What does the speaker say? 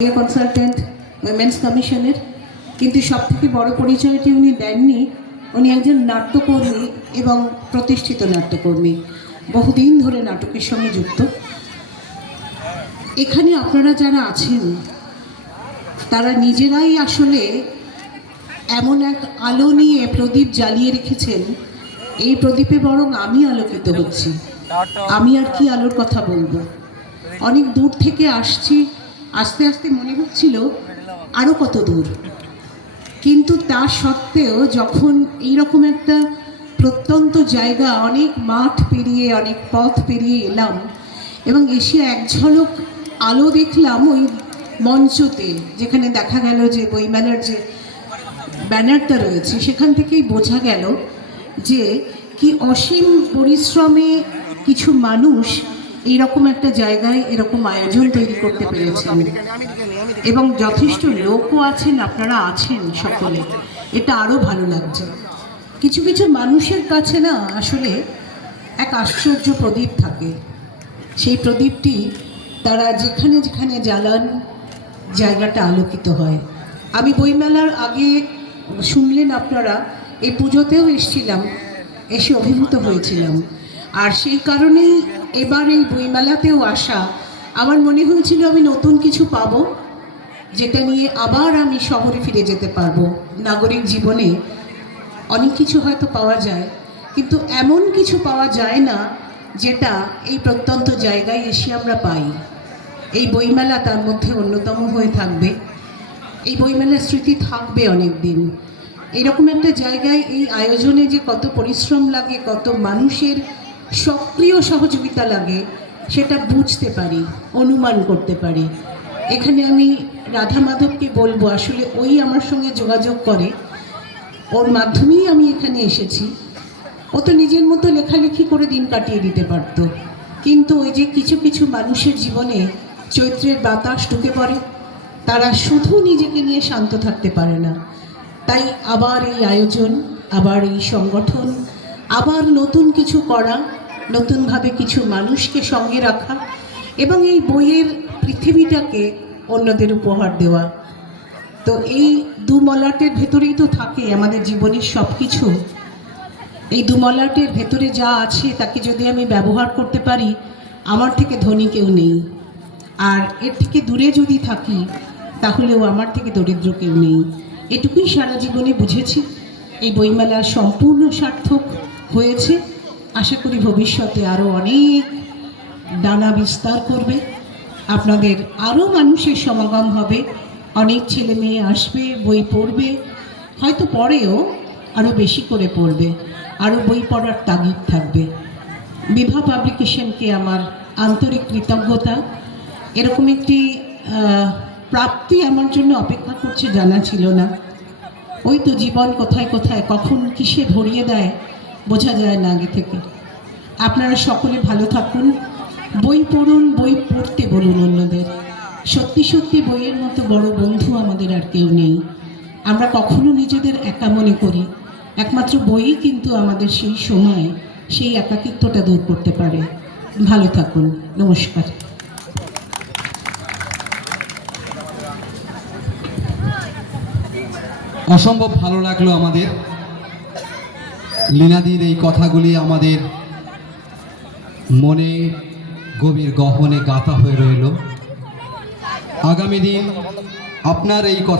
Consultant women's কমিশনের কিন্তু সব থেকে বড় পরিচয়টি উনি দেননি। উনি একজন নাট্যকর্মী এবং প্রতিষ্ঠিত নাট্যকর্মী। বহুদিন ধরে নাটকের সঙ্গে যুক্ত। এখানে আপনারা যারা আছেন, তারা নিজেরাই আসলে এমন এক আলো নিয়ে প্রদীপ জ্বালিয়ে রেখেছেন। এই প্রদীপে বরং আমি আলোকিত হচ্ছি। আমি আর কি আলোর কথা বলব? অনেক দূর থেকে আসছি। আস্তে আস্তে মনে হচ্ছিল আরও কত দূর। কিন্তু তা সত্ত্বেও যখন এইরকম একটা প্রত্যন্ত জায়গা, অনেক মাঠ পেরিয়ে, অনেক পথ পেরিয়ে এলাম এবং এসে এক ঝলক আলো দেখলাম ওই মঞ্চতে, যেখানে দেখা গেল যে বইমেলার যে ব্যানারটা রয়েছে, সেখান থেকেই বোঝা গেল যে কি অসীম পরিশ্রমে কিছু মানুষ এইরকম একটা জায়গায় এরকম আয়োজন তৈরি করতে পেরেছেন। এবং যথেষ্ট লোকও আছেন, আপনারা আছেন সকলে। এটা আরও ভালো লাগছে। কিছু কিছু মানুষের কাছে না আসলে এক আশ্চর্য প্রদীপ থাকে। সেই প্রদীপটি তারা যেখানে যেখানে জ্বালান, জায়গাটা আলোকিত হয়। আমি বইমেলার আগে শুনলেন আপনারা, এই পুজোতেও এসেছিলাম, এসে অভিভূত হয়েছিলাম। আর সেই কারণেই এবার এই বইমেলাতেও আসা, আমার মনে হয়েছিল আমি নতুন কিছু পাবো, যেটা নিয়ে আবার আমি শহরে ফিরে যেতে পারব। নাগরিক জীবনে অনেক কিছু হয়তো পাওয়া যায়, কিন্তু এমন কিছু পাওয়া যায় না যেটা এই প্রত্যন্ত জায়গায় এসে আমরা পাই। এই বইমেলা তার মধ্যে অন্যতম হয়ে থাকবে। এই বইমেলার স্মৃতি থাকবে অনেক দিন এরকম একটা জায়গায় এই আয়োজনে যে কত পরিশ্রম লাগে, কত মানুষের সক্রিয় সহযোগিতা লাগে, সেটা বুঝতে পারি, অনুমান করতে পারি। এখানে আমি রাধা মাধবকে বলব, আসলে ওই আমার সঙ্গে যোগাযোগ করে। ওর মাধ্যমেই আমি এখানে এসেছি। ও তো নিজের মতো লেখালেখি করে দিন কাটিয়ে দিতে পারতো। কিন্তু ওই যে কিছু কিছু মানুষের জীবনে চৈত্রের বাতাস ঢুকে পড়ে, তারা শুধু নিজেকে নিয়ে শান্ত থাকতে পারে না। তাই আবার এই আয়োজন, আবার এই সংগঠন আবার নতুন কিছু করা, নতুনভাবে কিছু মানুষকে সঙ্গে রাখা এবং এই বইয়ের পৃথিবীটাকে অন্যদের উপহার দেওয়া। তো এই দু মলাটের ভেতরেই তো থাকে আমাদের জীবনের সব কিছু এই দু মলাটের ভেতরে যা আছে তাকে যদি আমি ব্যবহার করতে পারি, আমার থেকে ধনী কেউ নেই। আর এর থেকে দূরে যদি থাকি, তাহলেও আমার থেকে দরিদ্র কেউ নেই। এটুকুই সারা জীবনে বুঝেছি। এই বইমেলা সম্পূর্ণ সার্থক। হয়েছে। আশা করি ভবিষ্যতে আরও অনেক ডানা বিস্তার করবে। আপনাদের আরও মানুষের সমাগম হবে। অনেক ছেলে মেয়ে আসবে, বই পড়বে। হয়তো পড়েও আরও বেশি করে পড়বে। আরও বই পড়ার তাগিদ থাকবে। বিভা পাবলিকেশনকে আমার আন্তরিক কৃতজ্ঞতা। এরকম একটি প্রাপ্তি আমার জন্য অপেক্ষা করছে জানা ছিল না। ওই তো জীবন কোথায় কোথায়, কখন কিসে ধরিয়ে দেয় বোঝা যায় না আগে থেকে। আপনারা সকলে ভালো থাকুন। বই পড়ুন, বই পড়তে বলুন অন্যদের। সত্যি সত্যি বইয়ের মতো বড় বন্ধু আমাদের আর কেউ নেই। আমরা কখনো নিজেদের একা মনে করি। একমাত্র বইই কিন্তু আমাদের সেই সময়, সেই একাকিত্বটা দূর করতে পারে। ভালো থাকুন। নমস্কার। অসম্ভব ভালো লাগল আমাদের। লীনাদির এই কথাগুলি আমাদের মনে গভীর গহনে গাথা হয়ে রইল। আগামী দিন আপনার এই কথা